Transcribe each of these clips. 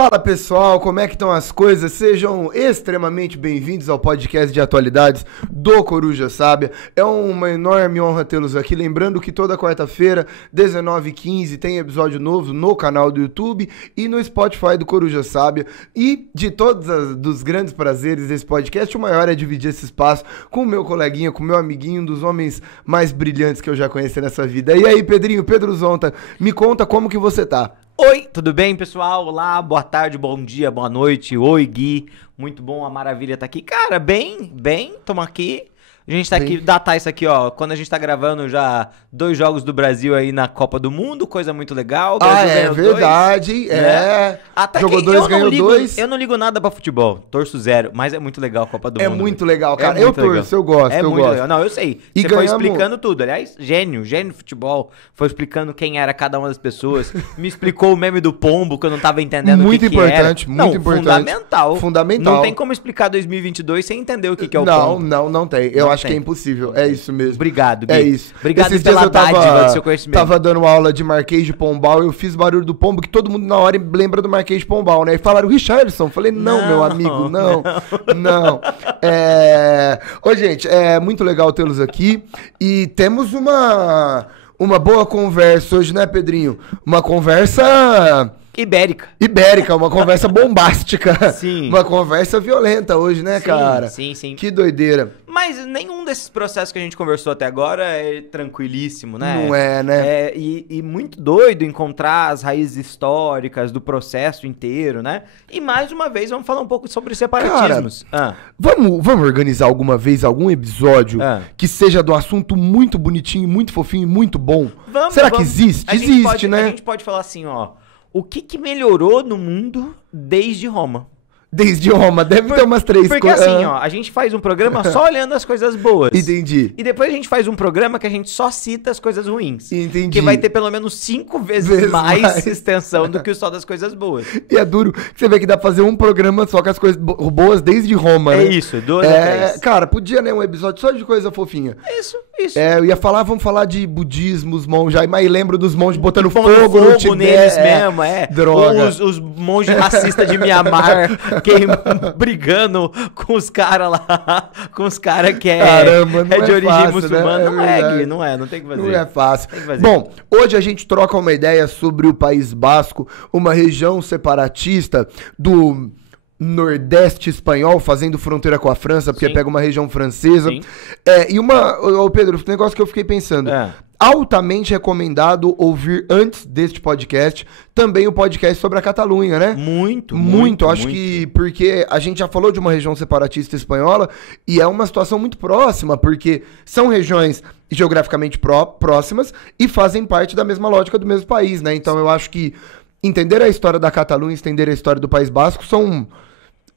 Fala pessoal, como é que estão as coisas? Sejam extremamente bem-vindos ao podcast de atualidades do Coruja Sábia. É uma enorme honra tê-los aqui. Lembrando que toda quarta-feira, 19h15, tem episódio novo no canal do YouTube e no Spotify do Coruja Sábia. E de todos dos grandes prazeres desse podcast, o maior é dividir esse espaço com o meu coleguinha, com o meu amiguinho, um dos homens mais brilhantes que eu já conheci nessa vida. E aí, Pedrinho, Pedro Zonta, me conta como que você tá? Oi, tudo bem, pessoal? Olá, boa tarde, bom dia, boa noite. Oi, Gui. Muito bom, a maravilha tá aqui. Cara, bem, tamo aqui. A gente tá aqui, datar isso aqui, ó. Quando a gente tá gravando já 2 jogos do Brasil aí na Copa do Mundo, coisa muito legal. É verdade, dois, né? Até jogou 2, ganhou 2. Eu não ligo nada pra futebol, torço 0, mas é muito legal a Copa do Mundo. É muito legal, cara. Eu torço, eu gosto, eu gosto. Legal. Não, eu sei. E você ganhamos... foi explicando tudo. Aliás, gênio do futebol. Foi explicando quem era cada uma das pessoas. Me explicou o meme do pombo, que eu não tava entendendo muito o que era. Muito importante. Fundamental. Não tem como explicar 2022 sem entender o que é o pombo. Não tem. Eu acho que é impossível. É isso mesmo. Obrigado, Gui. É isso. Obrigado Esses pela dias eu dádiva do seu conhecimento. Tava dando aula de Marquês de Pombal e eu fiz barulho do pombo que todo mundo na hora lembra do Marquês de Pombal, né? E falaram Richarlison. Falei, não, meu amigo, não. Ô, gente, é muito legal tê-los aqui e temos uma boa conversa hoje, né, Pedrinho? Uma conversa... Ibérica, uma conversa bombástica. Sim. Uma conversa violenta hoje, né, cara? Sim. Que doideira. Mas nenhum desses processos que a gente conversou até agora é tranquilíssimo, né? Não é, né? E muito doido encontrar as raízes históricas do processo inteiro, né? E mais uma vez vamos falar um pouco sobre separatismos. Cara, vamos organizar alguma vez algum episódio que seja do assunto muito bonitinho, muito fofinho e muito bom? Será que existe? Existe, né? A gente pode falar assim, ó. O que melhorou no mundo desde Roma? Desde Roma, deve ter umas 3 coisas. Porque assim, ó, a gente faz um programa só olhando as coisas boas. Entendi. E depois a gente faz um programa que a gente só cita as coisas ruins. Entendi. Que vai ter pelo menos 5 vezes mais extensão do que só das coisas boas. E é duro. Você vê que dá pra fazer um programa só com as coisas boas desde Roma, né? É isso, 2 a 3. Cara, podia, né, um episódio só de coisa fofinha. Isso. Eu ia falar, vamos falar de budismo, os monges. Aí, mas lembro dos monges botando fogo no Tibete. Neles mesmo, Droga. Os monges racistas de Mianmar brigando com os caras lá, com os caras que Caramba, não de origem fácil, muçulmana. Né? Gui, não tem que fazer. Não é fácil. Bom, hoje a gente troca uma ideia sobre o País Basco, uma região separatista do Nordeste espanhol, fazendo fronteira com a França, porque pega uma região francesa. Sim. Pedro, um negócio que eu fiquei pensando. Altamente recomendado ouvir antes deste podcast também o podcast sobre a Catalunha, né? Muito. Acho que porque a gente já falou de uma região separatista espanhola e é uma situação muito próxima, porque são regiões geograficamente próximas e fazem parte da mesma lógica do mesmo país, né? Então eu acho que entender a história da Catalunha, entender a história do País Basco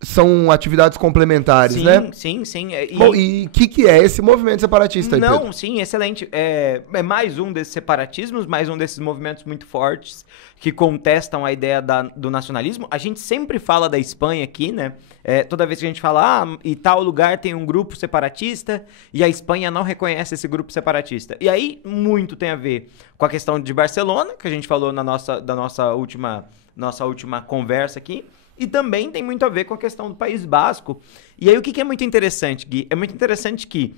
são atividades complementares, né? Sim. Bom, e o que é esse movimento separatista aí, Pedro? Sim, excelente. É mais um desses separatismos, mais um desses movimentos muito fortes que contestam a ideia do nacionalismo. A gente sempre fala da Espanha aqui, né? Toda vez que a gente fala, e tal lugar tem um grupo separatista e a Espanha não reconhece esse grupo separatista. E aí, muito tem a ver com a questão de Barcelona, que a gente falou da nossa última conversa aqui. E também tem muito a ver com a questão do País Basco. E aí o que é muito interessante, Gui? É muito interessante que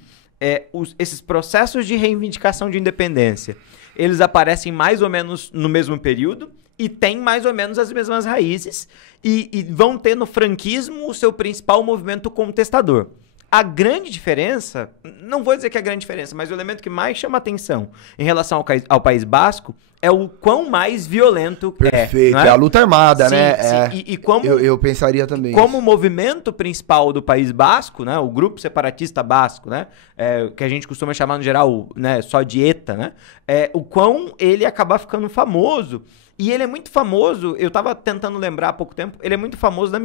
esses processos de reivindicação de independência, eles aparecem mais ou menos no mesmo período e têm mais ou menos as mesmas raízes e vão ter no franquismo o seu principal movimento contestador. A grande diferença, não vou dizer que é a grande diferença, mas o elemento que mais chama atenção em relação ao País Basco é o quão mais violento Perfeito, é a luta armada, né? Sim. E como, eu pensaria também como o movimento principal do País Basco, né, o grupo separatista basco, né, que a gente costuma chamar no geral, né, só de ETA, né, o quão ele acaba ficando famoso. E ele é muito famoso, eu tava tentando lembrar há pouco tempo, ele é muito famoso na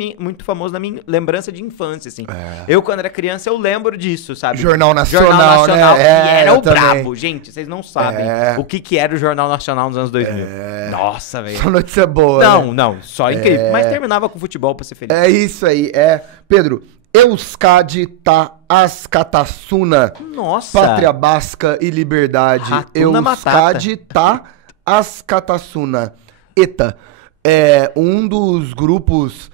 minha lembrança de infância, assim. Eu, quando era criança, eu lembro disso, sabe? Jornal Nacional, né? Que era o brabo. Gente, vocês não sabem o que era o Jornal Nacional nos anos 2000. Nossa, velho. Só notícia boa, Não, só incrível. Mas terminava com futebol pra ser feliz. É isso aí, Pedro, Euskadi tá Ascatasuna. Nossa. Pátria Basca e Liberdade. Hatuna Euskadi tá Ascatasuna. ETA. um dos grupos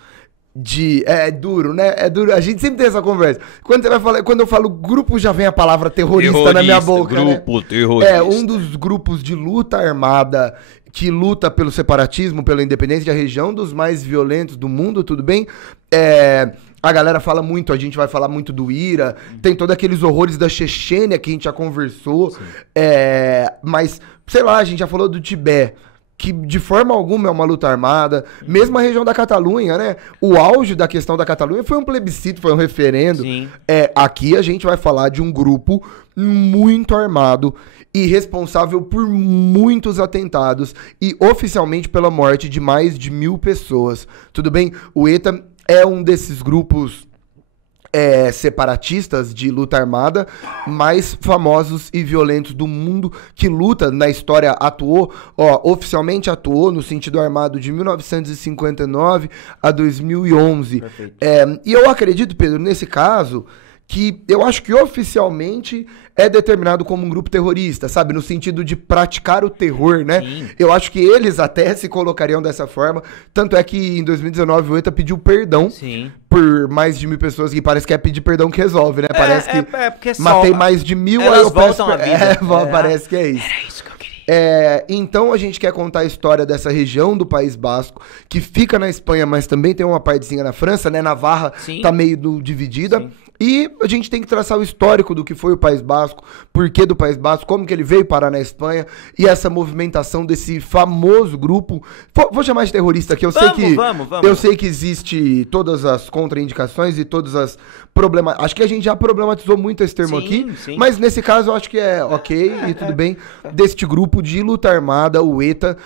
é duro, né? É duro. A gente sempre tem essa conversa. Quando eu falo grupo, já vem a palavra terrorista na minha boca. Grupo terrorista. Um dos grupos de luta armada que luta pelo separatismo, pela independência da região, dos mais violentos do mundo, tudo bem? A galera fala muito, a gente vai falar muito do IRA, tem todos aqueles horrores da Chechênia que a gente já conversou, mas, sei lá, a gente já falou do Tibete, que de forma alguma é uma luta armada, mesmo a região da Catalunha, né? O auge da questão da Catalunha foi um plebiscito, foi um referendo. Sim. Aqui a gente vai falar de um grupo muito armado e responsável por muitos atentados e oficialmente pela morte de mais de 1.000 pessoas. Tudo bem? O ETA é um desses grupos separatistas de luta armada mais famosos e violentos do mundo, que luta na história oficialmente atuou no sentido armado de 1959 a 2011. E eu acredito, Pedro, nesse caso, que eu acho que oficialmente é determinado como um grupo terrorista, sabe? No sentido de praticar o terror, né? Sim. Eu acho que eles até se colocariam dessa forma. Tanto é que em 2019 o ETA pediu perdão por mais de 1.000 pessoas, que parece que é pedir perdão que resolve, né? Parece que porque matei mais de 1.000, aí eu peço... Parece que é isso. Era isso que eu queria. Então a gente quer contar a história dessa região do País Basco, que fica na Espanha, mas também tem uma partezinha na França, né? Navarra tá meio dividida. Sim. E a gente tem que traçar o histórico do que foi o País Basco, porquê do País Basco, como que ele veio parar na Espanha e essa movimentação desse famoso grupo. Vou chamar de terrorista aqui, eu sei que existe todas as contraindicações e todas as problemas. Acho que a gente já problematizou muito esse termo aqui, mas nesse caso eu acho que é ok e tudo bem. Deste grupo de luta armada, o ETA,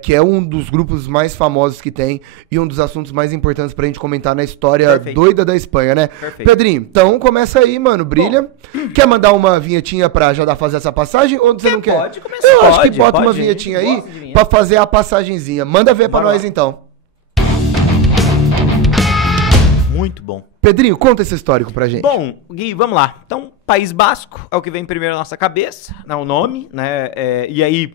que é um dos grupos mais famosos que tem e um dos assuntos mais importantes pra gente comentar na história doida da Espanha, né? Pedrinho, então começa aí, mano, brilha. Bom, quer mandar uma vinhetinha pra já fazer essa passagem ou você não quer? Pode começar. Eu acho que bota uma vinhetinha aí pra fazer a passagenzinha. Manda ver pra nós então. Muito bom. Pedrinho, conta esse histórico pra gente. Bom, Gui, vamos lá. Então, País Basco é o que vem primeiro na nossa cabeça, né, o nome, né? E aí,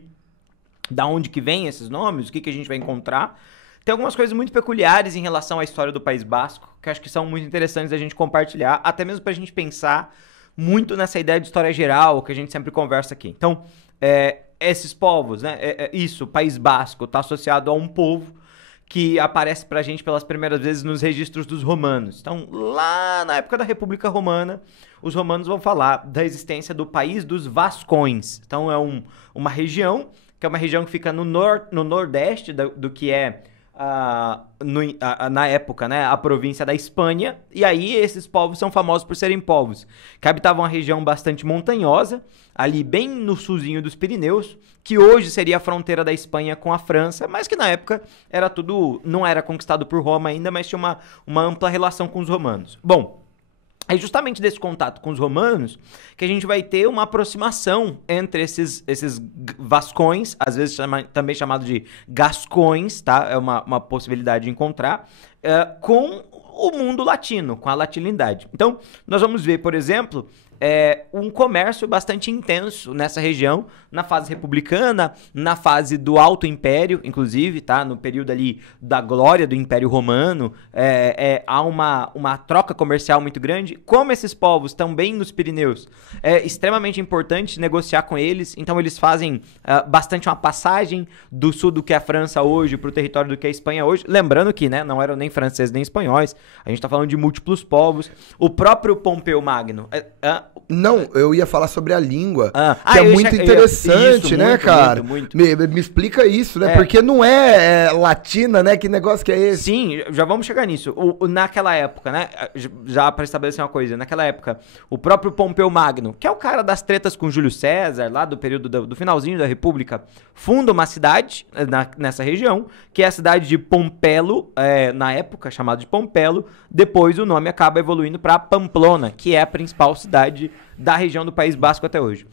da onde que vem esses nomes? O que a gente vai encontrar? Tem algumas coisas muito peculiares em relação à história do País Basco, que acho que são muito interessantes a gente compartilhar, até mesmo pra gente pensar muito nessa ideia de história geral, que a gente sempre conversa aqui. Então, esses povos, né? O País Basco tá associado a um povo que aparece pra gente pelas primeiras vezes nos registros dos romanos. Então, lá na época da República Romana, os romanos vão falar da existência do país dos Vascões. Então, é uma região, que é uma região que fica no nordeste do que é, na época, né, a província da Espanha. E aí, esses povos são famosos por serem povos que habitavam uma região bastante montanhosa, ali bem no sulzinho dos Pirineus, que hoje seria a fronteira da Espanha com a França, mas que na época era não era conquistado por Roma ainda, mas tinha uma ampla relação com os romanos. Bom, é justamente desse contato com os romanos que a gente vai ter uma aproximação entre esses vascões, às vezes também chamado de gascões, tá? É uma possibilidade de encontrar, com o mundo latino, com a latinidade. Então, nós vamos ver, por exemplo, um comércio bastante intenso nessa região, na fase republicana, na fase do Alto Império, inclusive, tá? No período ali da glória do Império Romano, há uma troca comercial muito grande. Como esses povos estão bem nos Pirineus, é extremamente importante negociar com eles, então eles fazem bastante uma passagem do sul do que é a França hoje para o território do que é a Espanha hoje, lembrando que, né, não eram nem franceses nem espanhóis, a gente está falando de múltiplos povos. O próprio Pompeu Magno... Não, eu ia falar sobre a língua, que é muito interessante, isso, né, muito, cara? Muito. Me explica isso, né? Porque não é latina, né? Que negócio que é esse? Sim, já vamos chegar nisso. Naquela época, né? Já para estabelecer uma coisa, naquela época, o próprio Pompeu Magno, que é o cara das tretas com Júlio César, lá do período do finalzinho da República, funda uma cidade nessa região, que é a cidade de Pompelo, na época chamada de Pompelo. Depois o nome acaba evoluindo para Pamplona, que é a principal cidade da região do País Basco até hoje.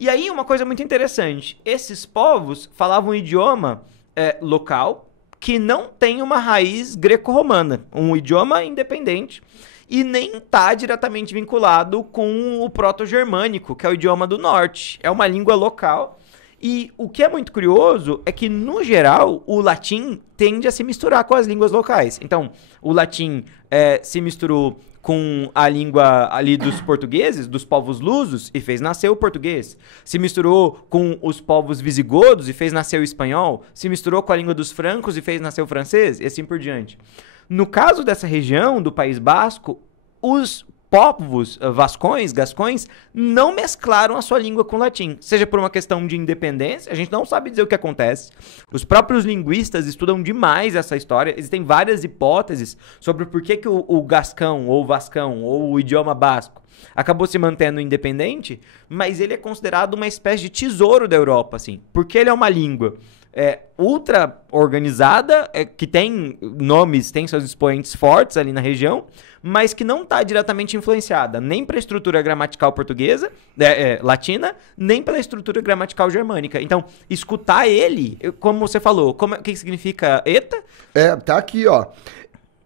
E aí, uma coisa muito interessante, esses povos falavam um idioma local que não tem uma raiz greco-romana, um idioma independente, e nem está diretamente vinculado com o proto-germânico, que é o idioma do norte. É uma língua local E o que é muito curioso é que, no geral, o latim tende a se misturar com as línguas locais. Então, o latim se misturou com a língua ali dos portugueses, dos povos lusos, e fez nascer o português. Se misturou com os povos visigodos e fez nascer o espanhol. Se misturou com a língua dos francos e fez nascer o francês, e assim por diante. No caso dessa região, do País Basco, os povos gascões, não mesclaram a sua língua com o latim. Seja por uma questão de independência, a gente não sabe dizer o que acontece. Os próprios linguistas estudam demais essa história. Existem várias hipóteses sobre por que o gascão, ou o vascão, ou o idioma basco acabou se mantendo independente, mas ele é considerado uma espécie de tesouro da Europa, assim, porque ele é uma língua ultra organizada, que tem nomes, tem seus expoentes fortes ali na região, mas que não está diretamente influenciada nem pela estrutura gramatical portuguesa, latina, nem pela estrutura gramatical germânica. Então, escutar ele, como você falou, o que significa eta? Tá aqui, ó.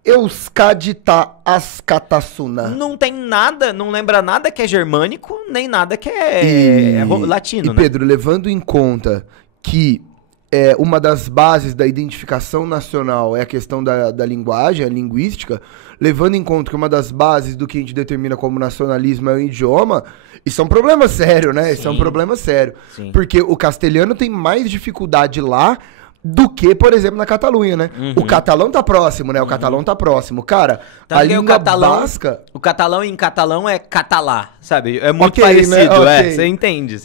Euskadita Askatassuna. Não tem nada, não lembra nada que é germânico, nem nada que é latino, né? Pedro, levando em conta que uma das bases da identificação nacional é a questão da linguagem, a linguística, levando em conta que uma das bases do que a gente determina como nacionalismo é o idioma, isso é um problema sério, né? Sim. Isso é um problema sério. Sim. Porque o castelhano tem mais dificuldade lá do que, por exemplo, na Catalunha, né? Uhum. O catalão tá próximo, né? O catalão tá próximo. Cara, a língua basca... O catalão em catalão é catalá, sabe? É muito parecido, né? Você entende.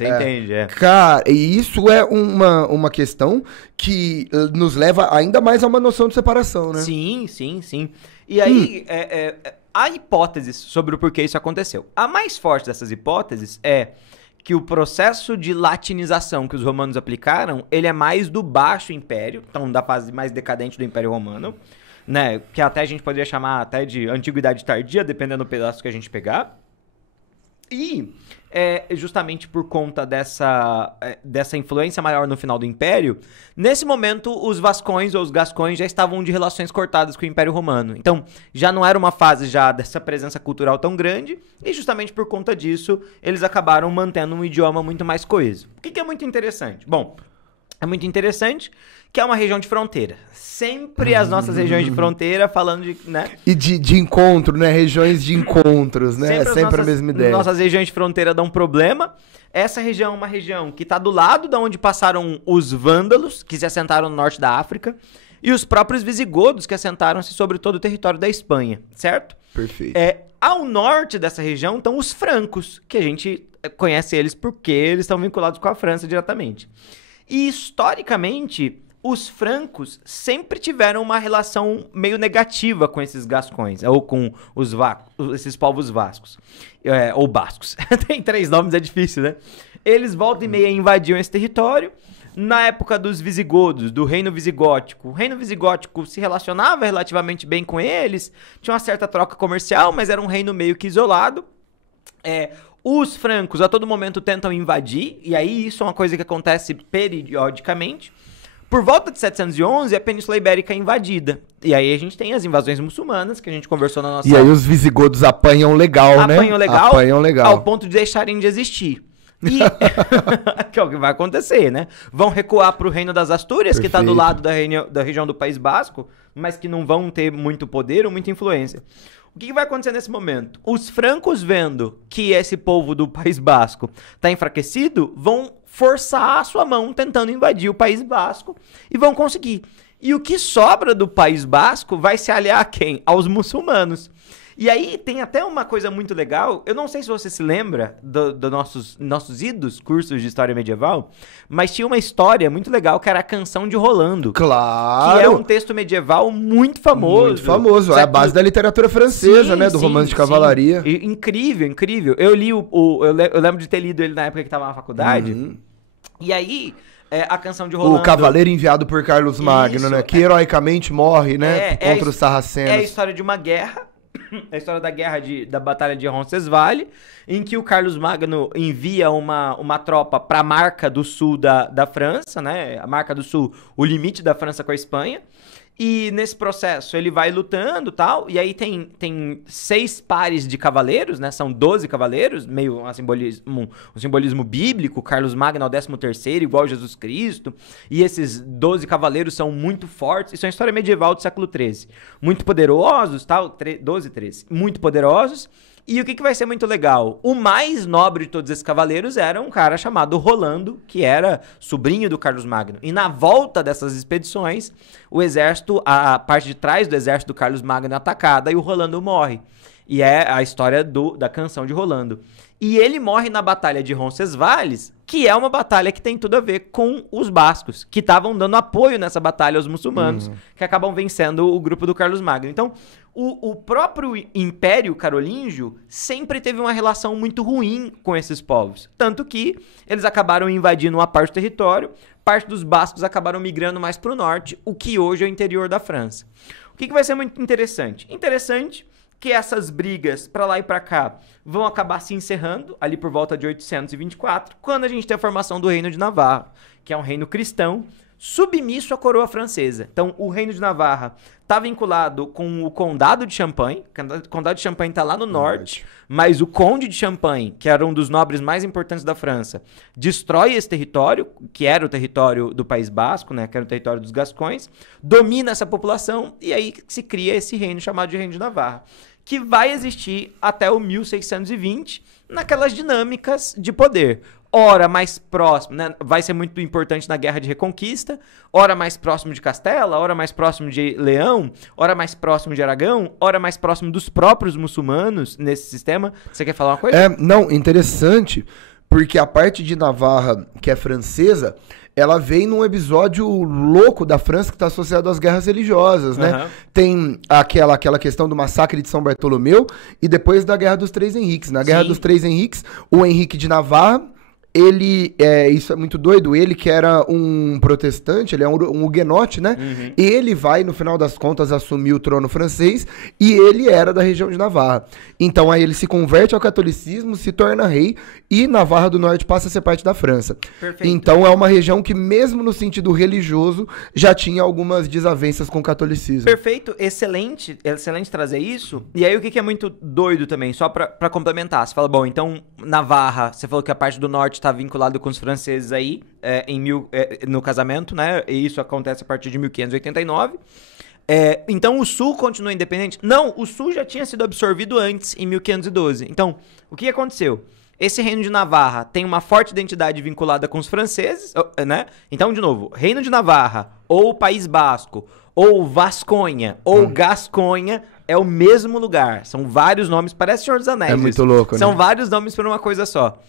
Cara, e isso é uma questão que nos leva ainda mais a uma noção de separação, né? Sim. E aí, há hipóteses sobre o porquê isso aconteceu. A mais forte dessas hipóteses é que o processo de latinização que os romanos aplicaram, ele é mais do Baixo Império, então da fase mais decadente do Império Romano, né, que até a gente poderia chamar até de Antiguidade Tardia, dependendo do pedaço que a gente pegar. E justamente por conta dessa influência maior no final do Império, nesse momento os vascões ou os gascões já estavam de relações cortadas com o Império Romano. Então já não era uma fase já dessa presença cultural tão grande, e justamente por conta disso eles acabaram mantendo um idioma muito mais coeso. O que é muito interessante? Bom, é muito interessante que é uma região de fronteira. Sempre as nossas regiões de fronteira falando de, né? E de encontro, né? Regiões de encontros, né? Sempre a mesma ideia. Nossas regiões de fronteira dão problema. Essa região é uma região que está do lado de onde passaram os vândalos, que se assentaram no norte da África, e os próprios visigodos, que assentaram-se sobre todo o território da Espanha, certo? Perfeito. Ao norte dessa região estão os francos, que a gente conhece eles porque eles estão vinculados com a França diretamente. E, historicamente, os francos sempre tiveram uma relação meio negativa com esses gascões, ou com esses povos vascos, ou bascos. Tem 3 nomes, é difícil, né? Eles volta e meia invadiam esse território. Na época dos visigodos, do reino visigótico, o reino visigótico se relacionava relativamente bem com eles, tinha uma certa troca comercial, mas era um reino meio que isolado. Os francos a todo momento tentam invadir, e aí isso é uma coisa que acontece periodicamente. Por volta de 711, a Península Ibérica é invadida. E aí a gente tem as invasões muçulmanas, que a gente conversou na nossa... E aí os visigodos apanham legal, né? Apanham legal, ao ponto de deixarem de existir. E que é o que vai acontecer, né? Vão recuar para o Reino das Astúrias, Perfeito. Que está do lado da região do País Basco, mas que não vão ter muito poder ou muita influência. O que vai acontecer nesse momento? Os francos, vendo que esse povo do País Basco está enfraquecido, vão forçar a sua mão tentando invadir o País Basco e vão conseguir. E o que sobra do País Basco vai se aliar a quem? Aos muçulmanos. E aí tem até uma coisa muito legal, eu não sei se você se lembra dos nossos idos cursos de história medieval, mas tinha uma história muito legal que era a Canção de Rolando. Claro! Que é um texto medieval muito famoso. Muito famoso, é a base da literatura francesa, né? Do romance de cavalaria. Incrível, incrível. Eu li eu lembro de ter lido ele na época que estava na faculdade. E aí... a Canção de Rolando. O cavaleiro enviado por Carlos Magno, né? Que heroicamente morre, né? Contra os sarracenos. É a história de uma guerra. A história da da Batalha de Roncesvalles, em que o Carlos Magno envia uma tropa para a Marca do Sul da França, né? A Marca do Sul, o limite da França com a Espanha. E nesse processo ele vai lutando e tal, e aí tem 6 pares de cavaleiros, né? São 12 cavaleiros, meio um simbolismo bíblico, Carlos Magno é o 13º, igual Jesus Cristo, e esses 12 cavaleiros são muito fortes, isso é uma história medieval do século XIII, muito poderosos, tal, 12, 13, muito poderosos. E o que vai ser muito legal? O mais nobre de todos esses cavaleiros era um cara chamado Rolando, que era sobrinho do Carlos Magno. E na volta dessas expedições, o exército, a parte de trás do exército do Carlos Magno é atacada e o Rolando morre. E é a história da canção de Rolando. E ele morre na Batalha de Roncesvalles, que é uma batalha que tem tudo a ver com os bascos, que estavam dando apoio nessa batalha aos muçulmanos, que acabam vencendo o grupo do Carlos Magno. Então, o próprio Império Carolíngio sempre teve uma relação muito ruim com esses povos. Tanto que eles acabaram invadindo uma parte do território, parte dos bascos acabaram migrando mais para o norte, o que hoje é o interior da França. O que vai ser muito interessante? Interessante que essas brigas para lá e para cá vão acabar se encerrando ali por volta de 824, quando a gente tem a formação do Reino de Navarra, que é um reino cristão submisso à coroa francesa. Então, o Reino de Navarra está vinculado com o Condado de Champagne. O Condado de Champagne está lá no norte, mas o Conde de Champagne, que era um dos nobres mais importantes da França, destrói esse território, que era o território do País Basco, né, que era o território dos gascões, domina essa população e aí se cria esse reino chamado de Reino de Navarra, que vai existir até o 1620, naquelas dinâmicas de poder. Ora mais próximo, né? Vai ser muito importante na Guerra de Reconquista, ora mais próximo de Castela, ora mais próximo de Leão, ora mais próximo de Aragão, ora mais próximo dos próprios muçulmanos nesse sistema. Você quer falar uma coisa? Não, interessante, porque a parte de Navarra, que é francesa, ela vem num episódio louco da França que está associado às guerras religiosas, né? Tem aquela questão do massacre de São Bartolomeu e depois da Guerra dos Três Henriques. Na Guerra dos Três Henriques, o Henrique de Navarra, isso é muito doido, ele que era um protestante, ele é um huguenote, né? Ele vai, no final das contas, assumir o trono francês e ele era da região de Navarra. Então aí ele se converte ao catolicismo, se torna rei e Navarra do Norte passa a ser parte da França. Perfeito. Então é uma região que, mesmo no sentido religioso, já tinha algumas desavenças com o catolicismo. Perfeito, excelente trazer isso. E aí o que é muito doido também, só pra complementar, você fala, bom, então Navarra, você falou que a parte do norte está vinculado com os franceses aí, no casamento, né? E isso acontece a partir de 1589. Então o sul continua independente? Não, o sul já tinha sido absorvido antes, em 1512. Então, o que aconteceu? Esse reino de Navarra tem uma forte identidade vinculada com os franceses, né? Então, de novo, Reino de Navarra, ou País Basco, ou Vasconha, ou Gasconha, é o mesmo lugar. São vários nomes, parece Senhor dos Anéis. É muito louco, né? São vários nomes para uma coisa só.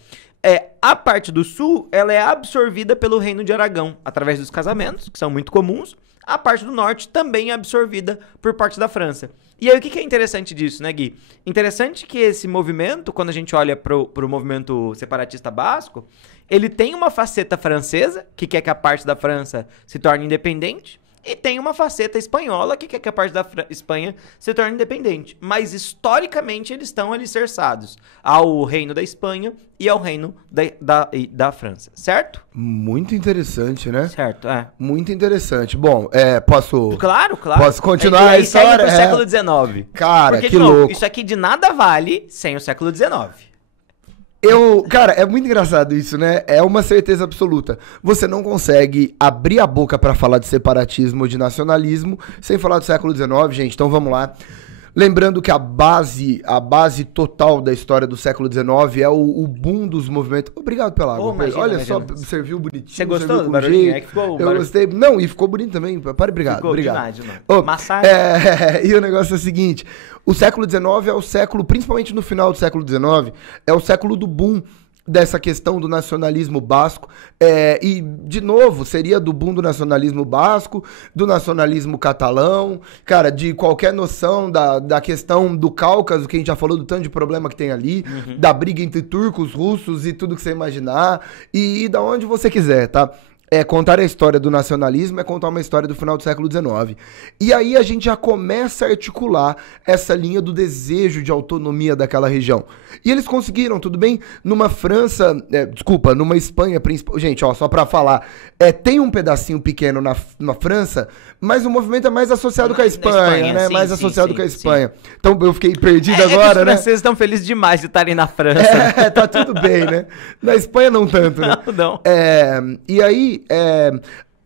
A parte do sul, ela é absorvida pelo Reino de Aragão, através dos casamentos, que são muito comuns. A parte do norte também é absorvida por parte da França. E aí, o que é interessante disso, né, Gui? Interessante que esse movimento, quando a gente olha pro movimento separatista basco, ele tem uma faceta francesa, que quer que a parte da França se torne independente, e tem uma faceta espanhola, que quer que a parte da Espanha se torne independente. Mas, historicamente, eles estão alicerçados ao reino da Espanha e ao reino da França, certo? Muito interessante, né? Certo, Muito interessante. Bom, posso... Claro. Posso continuar a história? Segue pro século XIX. Cara, porque, que louco. Isso aqui de nada vale sem o século XIX. Cara, é muito engraçado isso, né? É uma certeza absoluta. Você não consegue abrir a boca pra falar de separatismo ou de nacionalismo sem falar do século XIX, gente. Então vamos lá. Lembrando que a base total da história do século XIX é o boom dos movimentos. Obrigado pela água. Olha só, serviu bonitinho. Você gostou do barulhinho? Eu gostei. Não, e ficou bonito também. Obrigado. Massagem. E o negócio é o seguinte: o século XIX é o século, principalmente no final do século XIX, é o século do boom dessa questão do nacionalismo basco, e, de novo, seria do boom do nacionalismo basco, do nacionalismo catalão, cara, de qualquer noção da questão do Cáucaso, que a gente já falou do tanto de problema que tem ali, da briga entre turcos, russos e tudo que você imaginar, e da onde você quiser, tá? contar a história do nacionalismo é contar uma história do final do século XIX. E aí a gente já começa a articular essa linha do desejo de autonomia daquela região. E eles conseguiram, tudo bem? Numa França, numa Espanha principal. Gente, ó, só pra falar, tem um pedacinho pequeno na França, mas o movimento é mais associado com a Espanha, né? Sim, mais associado com a Espanha. Sim. Então eu fiquei perdido agora, né? Os franceses estão felizes demais de estarem na França. Tá tudo bem, né? Na Espanha não tanto, né? Não. E aí,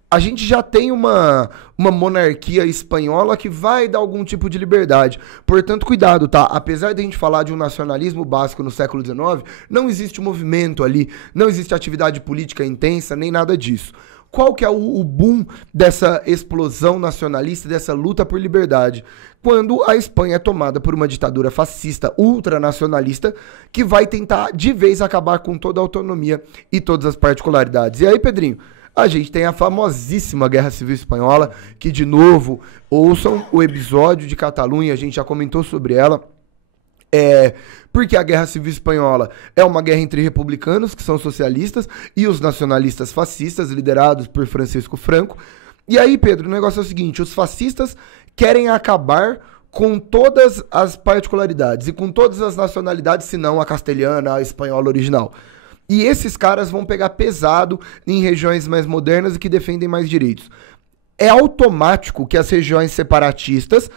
a gente já tem uma monarquia espanhola que vai dar algum tipo de liberdade. Portanto, cuidado, tá? Apesar de a gente falar de um nacionalismo básico no século XIX, não existe movimento ali, não existe atividade política intensa, nem nada disso. Qual que é o boom dessa explosão nacionalista, dessa luta por liberdade? Quando a Espanha é tomada por uma ditadura fascista, ultranacionalista, que vai tentar de vez acabar com toda a autonomia e todas as particularidades. E aí, Pedrinho, a gente tem a famosíssima Guerra Civil Espanhola, que, de novo, ouçam o episódio de Catalunha, a gente já comentou sobre ela. Porque a Guerra Civil Espanhola é uma guerra entre republicanos, que são socialistas, e os nacionalistas fascistas, liderados por Francisco Franco. E aí, Pedro, o negócio é o seguinte, os fascistas querem acabar com todas as particularidades e com todas as nacionalidades, se não a castelhana, a espanhola original. E esses caras vão pegar pesado em regiões mais modernas e que defendem mais direitos. É automático que as regiões separatistas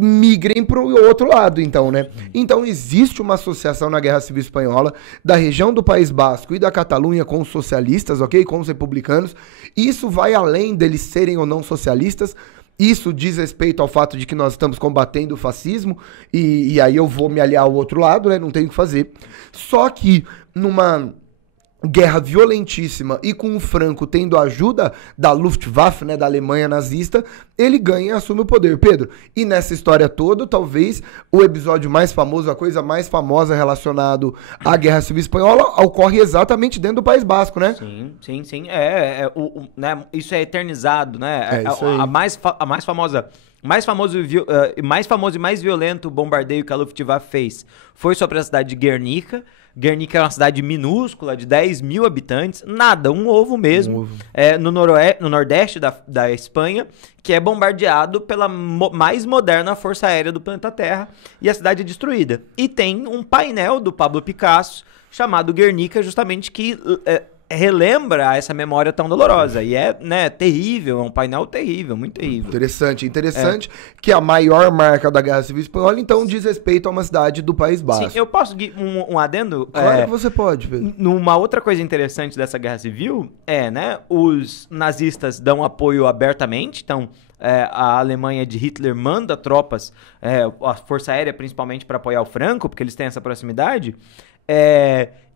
migrem para o outro lado, então, né? Então existe uma associação na Guerra Civil Espanhola da região do País Basco e da Catalunha com os socialistas, ok? Com os republicanos. Isso vai além deles serem ou não socialistas. Isso diz respeito ao fato de que nós estamos combatendo o fascismo e aí eu vou me aliar ao outro lado, né? Não tenho o que fazer. Só que numa guerra violentíssima e com o Franco tendo a ajuda da Luftwaffe, né, da Alemanha nazista, ele ganha e assume o poder, Pedro. E nessa história toda, talvez o episódio mais famoso, a coisa mais famosa relacionada à Guerra Civil Espanhola ocorre exatamente dentro do País Basco, né? Sim. Né, isso é eternizado, né? A mais famosa... Mais famoso e mais violento bombardeio que a Luftwaffe fez foi sobre a cidade de Guernica. Guernica é uma cidade minúscula, de 10 mil habitantes. Nada, um ovo mesmo. No nordeste da Espanha, que é bombardeado pela mais moderna força aérea do planeta Terra. E a cidade é destruída. E tem um painel do Pablo Picasso, chamado Guernica, justamente que... relembra essa memória tão dolorosa. E né, terrível, é um painel terrível, muito terrível. Interessante que a maior marca da Guerra Civil Espanhola, então, diz respeito a uma cidade do País Basco. Sim, eu posso um adendo? Claro que você pode, Pedro. Uma outra coisa interessante dessa Guerra Civil né, os nazistas dão apoio abertamente, então... a Alemanha de Hitler manda tropas, a Força Aérea principalmente, para apoiar o Franco, porque eles têm essa proximidade,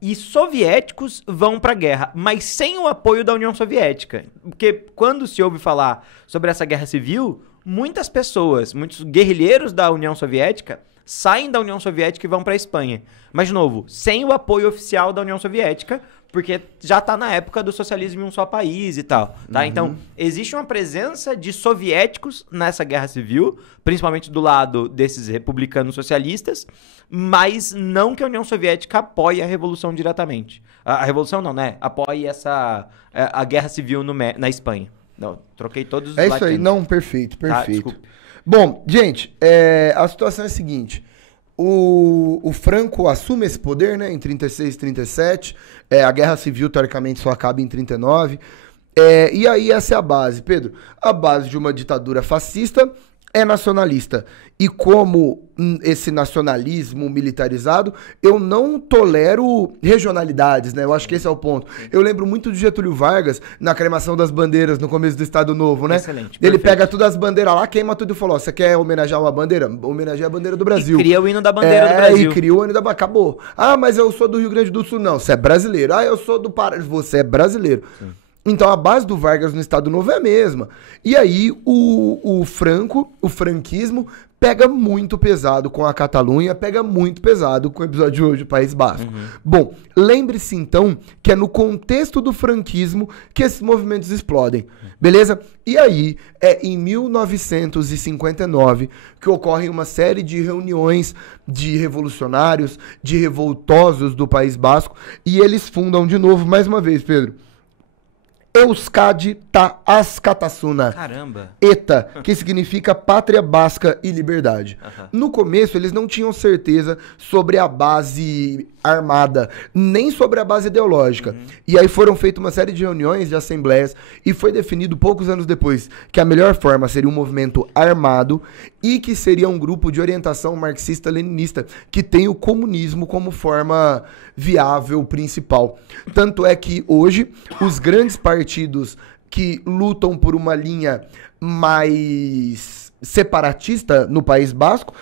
e soviéticos vão para a guerra, mas sem o apoio da União Soviética. Porque quando se ouve falar sobre essa guerra civil, muitas pessoas, muitos guerrilheiros da União Soviética saem da União Soviética e vão para a Espanha. Mas, de novo, sem o apoio oficial da União Soviética, porque já está na época do socialismo em um só país e tal, tá? Uhum. Então, existe uma presença de soviéticos nessa guerra civil, principalmente do lado desses republicanos socialistas, mas não que a União Soviética apoie a revolução diretamente. A revolução não, né? Apoie a guerra civil na Espanha. Não, troquei todos os latinos. Isso aí, não, perfeito. Tá, bom, gente, a situação é a seguinte... O Franco assume esse poder, né, em 36, 37, a Guerra Civil, teoricamente, só acaba em 39, e aí essa é a base, Pedro. A base de uma ditadura fascista é nacionalista. E como esse nacionalismo militarizado, eu não tolero regionalidades, né? Eu acho que esse é o ponto. Eu lembro muito do Getúlio Vargas na cremação das bandeiras no começo do Estado Novo, né? Excelente, ele pega todas as bandeiras lá, queima tudo e falou: você quer homenagear uma bandeira? Homenagear a bandeira do Brasil. E cria o hino da bandeira do Brasil. E cria o hino da bandeira. Acabou. Ah, mas eu sou do Rio Grande do Sul. Não, você é brasileiro. Ah, eu sou do Pará. Você é brasileiro. Sim. Então a base do Vargas no Estado Novo é a mesma. E aí o franquismo pega muito pesado com a Catalunha, pega muito pesado com o episódio de hoje, o País Basco. Uhum. Bom, lembre-se então que é no contexto do franquismo que esses movimentos explodem, beleza? E aí é em 1959 que ocorre uma série de reuniões de revolucionários, de revoltosos do País Basco, e eles fundam de novo, mais uma vez, Pedro, Euskadi ta Askatasuna. Caramba. ETA, que significa Pátria Basca e Liberdade. Uhum. No começo, eles não tinham certeza sobre a base armada, nem sobre a base ideológica. Uhum. E aí foram feitas uma série de reuniões, de assembleias, e foi definido poucos anos depois que a melhor forma seria um movimento armado e que seria um grupo de orientação marxista-leninista, que tem o comunismo como forma viável principal. Tanto é que hoje, os grandes partidos que lutam por uma linha mais separatista no País Basco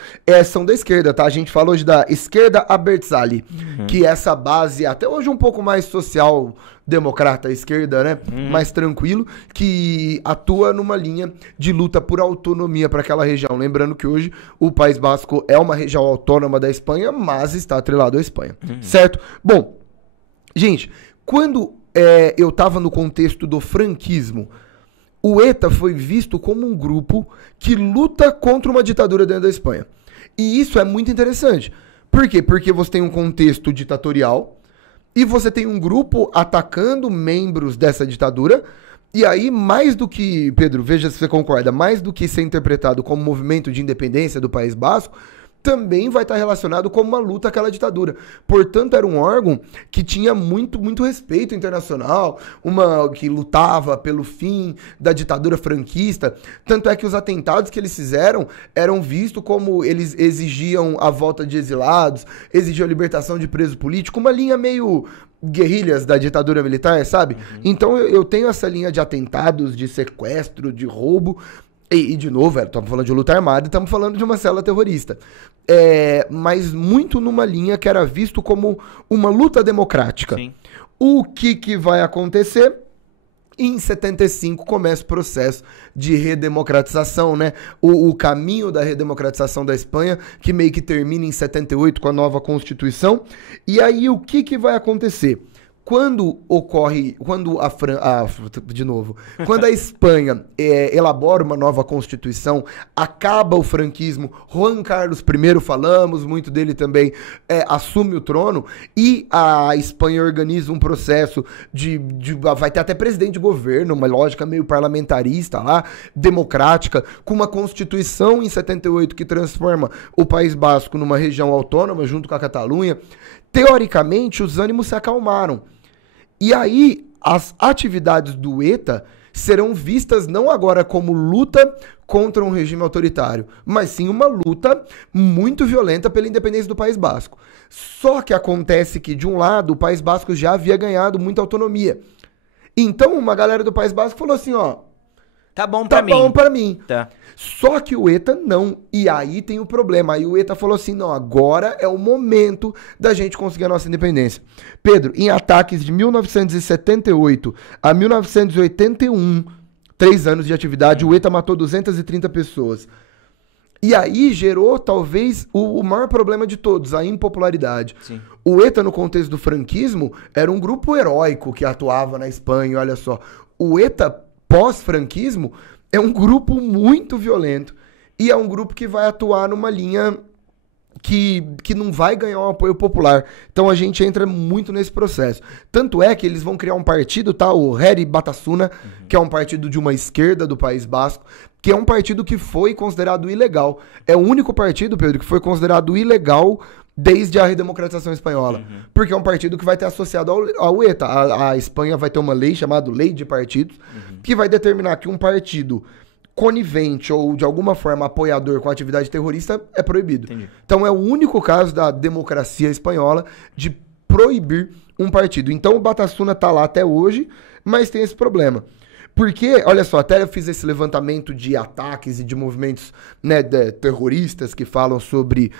são da esquerda, tá? A gente fala hoje da esquerda abertzale, que é essa base, até hoje um pouco mais social-democrata, esquerda, né? Mais tranquilo, que atua numa linha de luta por autonomia para aquela região. Lembrando que hoje o País Basco é uma região autônoma da Espanha, mas está atrelado à Espanha, certo? Bom, gente, quando eu estava no contexto do franquismo, o ETA foi visto como um grupo que luta contra uma ditadura dentro da Espanha. E isso é muito interessante. Por quê? Porque você tem um contexto ditatorial e você tem um grupo atacando membros dessa ditadura. E aí, mais do que, Pedro, veja se você concorda, mais do que ser interpretado como movimento de independência do País Basco, também vai estar relacionado com uma luta àquela ditadura. Portanto, era um órgão que tinha muito respeito internacional, que lutava pelo fim da ditadura franquista. Tanto é que os atentados que eles fizeram eram vistos como eles exigiam a volta de exilados, exigiam a libertação de preso político, uma linha meio guerrilhas da ditadura militar, sabe? Então eu tenho essa linha de atentados, de sequestro, de roubo. E de novo, estamos falando de luta armada e estamos falando de uma célula terrorista. Mas muito numa linha que era visto como uma luta democrática. Sim. O que vai acontecer? Em 75 começa o processo de redemocratização, né? O caminho da redemocratização da Espanha, que meio que termina em 78 com a nova Constituição. E aí o que vai acontecer? Quando a Espanha elabora uma nova Constituição, acaba o franquismo, Juan Carlos I, falamos muito dele também, assume o trono, e a Espanha organiza um processo vai ter até presidente de governo, uma lógica meio parlamentarista lá, democrática, com uma Constituição em 78 que transforma o País Basco numa região autônoma, junto com a Catalunha. Teoricamente, os ânimos se acalmaram. E aí, as atividades do ETA serão vistas não agora como luta contra um regime autoritário, mas sim uma luta muito violenta pela independência do País Basco. Só que acontece que, de um lado, o País Basco já havia ganhado muita autonomia. Então, uma galera do País Basco falou assim, ó, tá bom pra mim. Tá bom pra mim. Tá. Só que o ETA não. E aí tem o problema. Aí o ETA falou assim, não, agora é o momento da gente conseguir a nossa independência. Pedro, em ataques de 1978 a 1981, 3 anos de atividade, o ETA matou 230 pessoas. E aí gerou, talvez, o maior problema de todos, a impopularidade. Sim. O ETA, no contexto do franquismo, era um grupo heróico que atuava na Espanha, olha só. O ETA pós-franquismo é um grupo muito violento e é um grupo que vai atuar numa linha que não vai ganhar um apoio popular. Então a gente entra muito nesse processo. Tanto é que eles vão criar um partido, tá? O Herri Batasuna, que é um partido de uma esquerda do País Basco, que é um partido que foi considerado ilegal. É o único partido, Pedro, que foi considerado ilegal desde a redemocratização espanhola. Porque é um partido que vai ter associado ao ETA. A Espanha vai ter uma lei chamada Lei de Partidos, que vai determinar que um partido conivente ou de alguma forma apoiador com atividade terrorista é proibido. Entendi. Então é o único caso da democracia espanhola de proibir um partido. Então o Batasuna tá lá até hoje, mas tem esse problema. Porque, olha só, até eu fiz esse levantamento de ataques e de movimentos, né, terroristas que falam sobre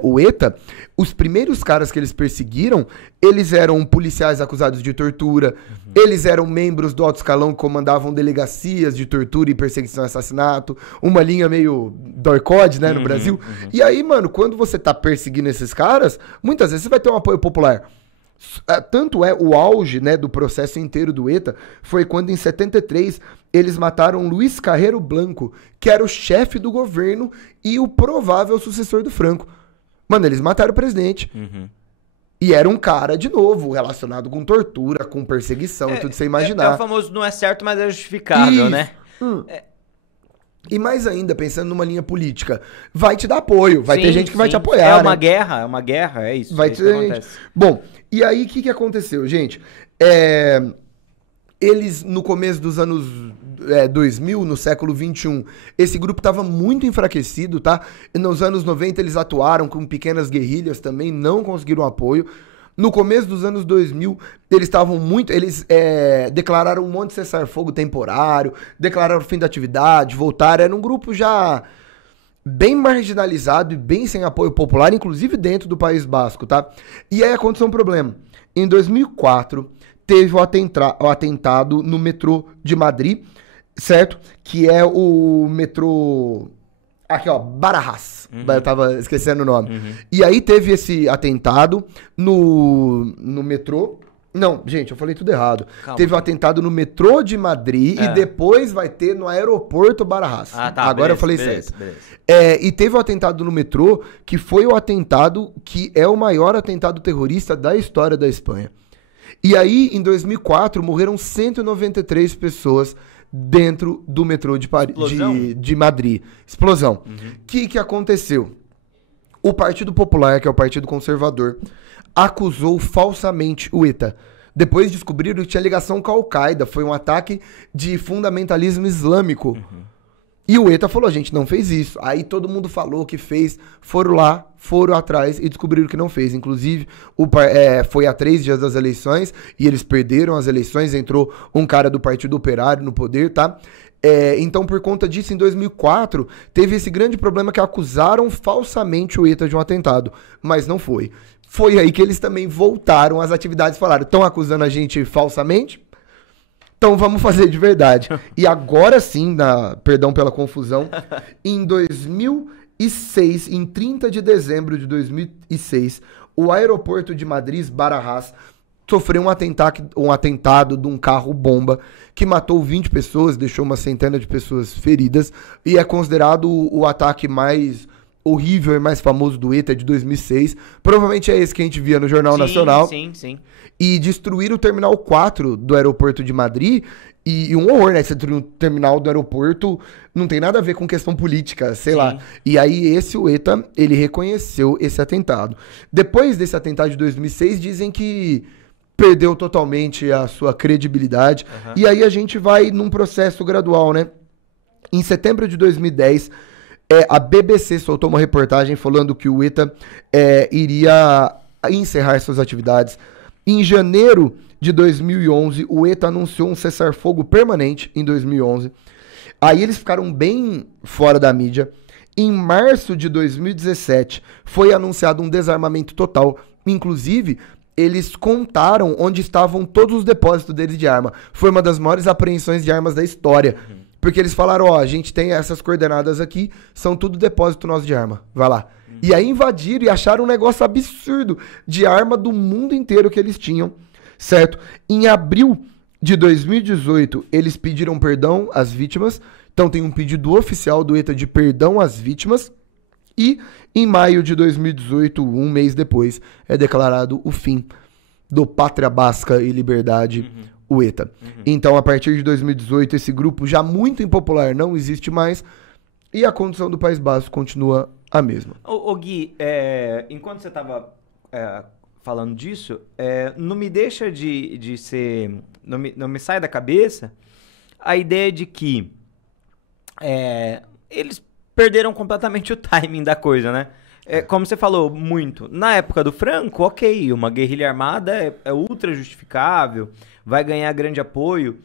o ETA. Os primeiros caras que eles perseguiram, eles eram policiais acusados de tortura, eles eram membros do alto escalão que comandavam delegacias de tortura e perseguição e assassinato, uma linha meio DORCOD, né, no Brasil. E aí, mano, quando você tá perseguindo esses caras, muitas vezes você vai ter um apoio popular. Tanto o auge, né, do processo inteiro do ETA foi quando em 73 eles mataram Luiz Carrero Blanco, que era o chefe do governo e o provável sucessor do Franco. Mano, eles mataram o presidente. E era um cara, de novo, relacionado com tortura, com perseguição e tudo você imaginar. É o famoso não é certo, mas é justificável, né? E mais ainda, pensando numa linha política, vai te dar apoio, vai ter gente que vai te apoiar. É uma guerra, é isso. Vai ter gente. Acontece. Bom, e aí o que aconteceu, gente? Eles, no começo dos anos 2000, no século 21, esse grupo estava muito enfraquecido, tá? Nos anos 90 eles atuaram com pequenas guerrilhas também, não conseguiram apoio. No começo dos anos 2000, eles estavam muito... Eles declararam um monte de cessar-fogo temporário, declararam o fim da atividade, voltaram. Era um grupo já bem marginalizado e bem sem apoio popular, inclusive dentro do País Basco, tá? E aí aconteceu um problema. Em 2004, teve o atentado no metrô de Madrid, certo? Que é o metrô... Aqui, ó, Barajas. Eu tava esquecendo o nome. E aí teve esse atentado no metrô. Não, gente, eu falei tudo errado. Calma. Teve um atentado no metrô de Madrid e depois vai ter no aeroporto Barajas. Ah, tá. Agora eu falei certo. E teve um atentado no metrô que foi o atentado que é o maior atentado terrorista da história da Espanha. E aí, em 2004, morreram 193 pessoas dentro do metrô de Madrid. Explosão. O que aconteceu? O Partido Popular, que é o Partido Conservador, acusou falsamente o ETA. Depois descobriram que tinha ligação com a Al-Qaeda. Foi um ataque de fundamentalismo islâmico. E o ETA falou, a gente não fez isso. Aí todo mundo falou que fez, foram lá, foram atrás e descobriram que não fez. Inclusive, foi há 3 dias das eleições e eles perderam as eleições, entrou um cara do Partido Operário no poder, tá? Então, por conta disso, em 2004, teve esse grande problema que acusaram falsamente o ETA de um atentado, mas não foi. Foi aí que eles também voltaram às atividades e falaram, estão acusando a gente falsamente? Então vamos fazer de verdade. E agora sim, perdão pela confusão, em 2006, em 30 de dezembro de 2006, o aeroporto de Madrid, Barajas, sofreu um atentado de um carro-bomba que matou 20 pessoas, deixou uma centena de pessoas feridas e é considerado o ataque mais horrível e mais famoso do ETA de 2006. Provavelmente é esse que a gente via no Jornal Nacional. Sim. E destruíram o Terminal 4 do aeroporto de Madrid. E um horror, né? Você destruir um terminal do aeroporto não tem nada a ver com questão política, sei lá. E aí o ETA, ele reconheceu esse atentado. Depois desse atentado de 2006, dizem que perdeu totalmente a sua credibilidade. E aí a gente vai num processo gradual, né? Em setembro de 2010... a BBC soltou uma reportagem falando que o ETA iria encerrar suas atividades. Em janeiro de 2011, o ETA anunciou um cessar-fogo permanente em 2011. Aí eles ficaram bem fora da mídia. Em março de 2017, foi anunciado um desarmamento total. Inclusive, eles contaram onde estavam todos os depósitos deles de arma. Foi uma das maiores apreensões de armas da história. Porque eles falaram, a gente tem essas coordenadas aqui, são tudo depósito nosso de arma, vai lá. E aí invadiram e acharam um negócio absurdo de arma do mundo inteiro que eles tinham, certo? Em abril de 2018, eles pediram perdão às vítimas, então tem um pedido oficial do ETA de perdão às vítimas, e em maio de 2018, um mês depois, é declarado o fim do Pátria Basca e Liberdade, o ETA. Então, a partir de 2018, esse grupo já muito impopular não existe mais e a condição do País Basco continua a mesma. Ô Gui, enquanto você estava falando disso, não me deixa de ser... Não me sai da cabeça a ideia de que eles perderam completamente o timing da coisa, né? Como você falou muito, na época do Franco, ok, uma guerrilha armada é ultra justificável, vai ganhar grande apoio,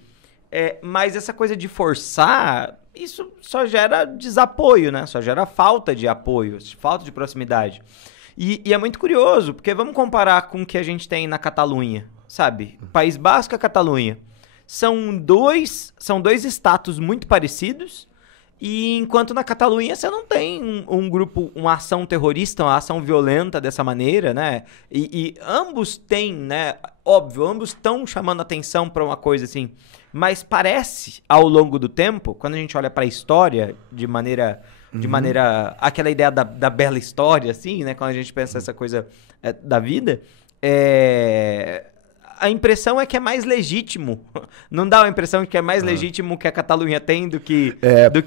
mas essa coisa de forçar, isso só gera desapoio, né? Só gera falta de apoio, falta de proximidade. E é muito curioso, porque vamos comparar com o que a gente tem na Catalunha, sabe? País Basco e a Catalunha. São dois estados muito parecidos, e enquanto na Catalunha você não tem um grupo, uma ação terrorista, uma ação violenta dessa maneira, né? E ambos têm, né? Óbvio, ambos estão chamando atenção para uma coisa assim. Mas parece, ao longo do tempo, quando a gente olha para a história de maneira... aquela ideia da bela história, assim, né? Quando a gente pensa essa coisa da vida, a impressão é que é mais legítimo. Não dá a impressão de que é mais legítimo que a Catalunha tem do que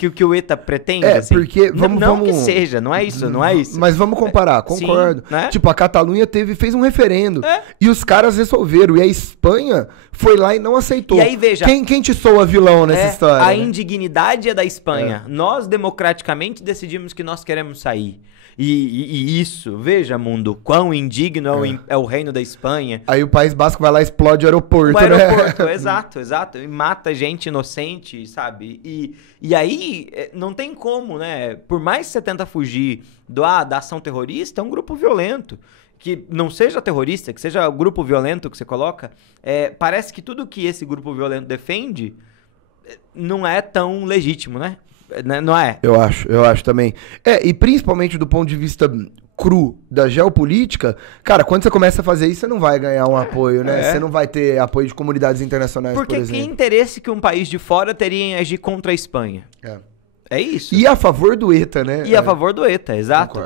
o que o ETA pretende? Assim? Porque... Não que seja, não é isso. Mas vamos comparar, concordo. Sim, né? Tipo, a Catalunha fez um referendo e os caras resolveram. E a Espanha foi lá e não aceitou. E aí, veja... Quem te soa vilão nessa história? A indignidade é da Espanha. Nós, democraticamente, decidimos que nós queremos sair. E isso, veja, mundo, quão indigno é o reino da Espanha. Aí o País Basco vai lá e explode o aeroporto, Exato. E mata gente inocente, sabe? E aí, não tem como, né? Por mais que você tenta fugir da ação terrorista, é um grupo violento. Que não seja terrorista, que seja o grupo violento que você coloca, parece que tudo que esse grupo violento defende não é tão legítimo, né? Não é? Eu acho também. E principalmente do ponto de vista cru da geopolítica, cara, quando você começa a fazer isso, você não vai ganhar um apoio, né? Você não vai ter apoio de comunidades internacionais, por exemplo. Porque que interesse que um país de fora teria em agir contra a Espanha? É isso. E a favor do ETA, né? E a favor do ETA, exato.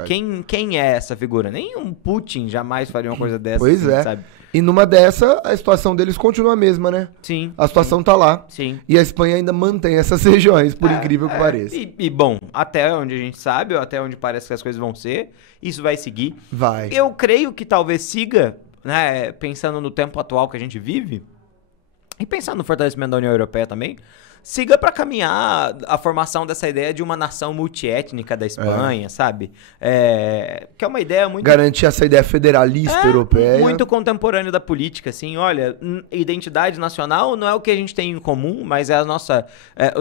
Quem é essa figura? Nem um Putin jamais faria uma coisa dessa. Pois assim, sabe? E numa dessa, a situação deles continua a mesma, né? Sim. A situação tá lá. Sim. E a Espanha ainda mantém essas regiões, por incrível que pareça. E bom, até onde a gente sabe, ou até onde parece que as coisas vão ser, isso vai seguir. Vai. Eu creio que talvez siga, né, pensando no tempo atual que a gente vive, e pensando no fortalecimento da União Europeia também, siga para caminhar a formação dessa ideia de uma nação multiétnica da Espanha, sabe? Que é uma ideia muito... Garantir essa ideia federalista europeia. Muito contemporânea da política, assim. Olha, identidade nacional não é o que a gente tem em comum, mas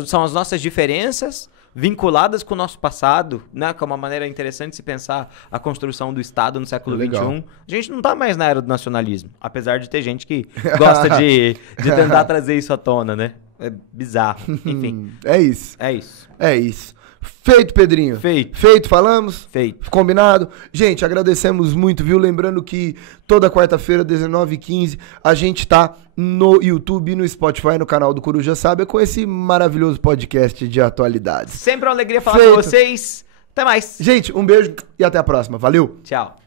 são as nossas diferenças vinculadas com o nosso passado, né? Que é uma maneira interessante de se pensar a construção do Estado no século XXI. A gente não tá mais na era do nacionalismo, apesar de ter gente que gosta de tentar trazer isso à tona, né? É bizarro. Enfim. É isso. É isso. Feito, Pedrinho. Feito, falamos? Feito. Combinado? Gente, agradecemos muito, viu? Lembrando que toda quarta-feira, 19h15, a gente tá no YouTube e no Spotify, no canal do Coruja Sábia, com esse maravilhoso podcast de atualidades. Sempre uma alegria falar com vocês. Até mais. Gente, um beijo e até a próxima. Valeu. Tchau.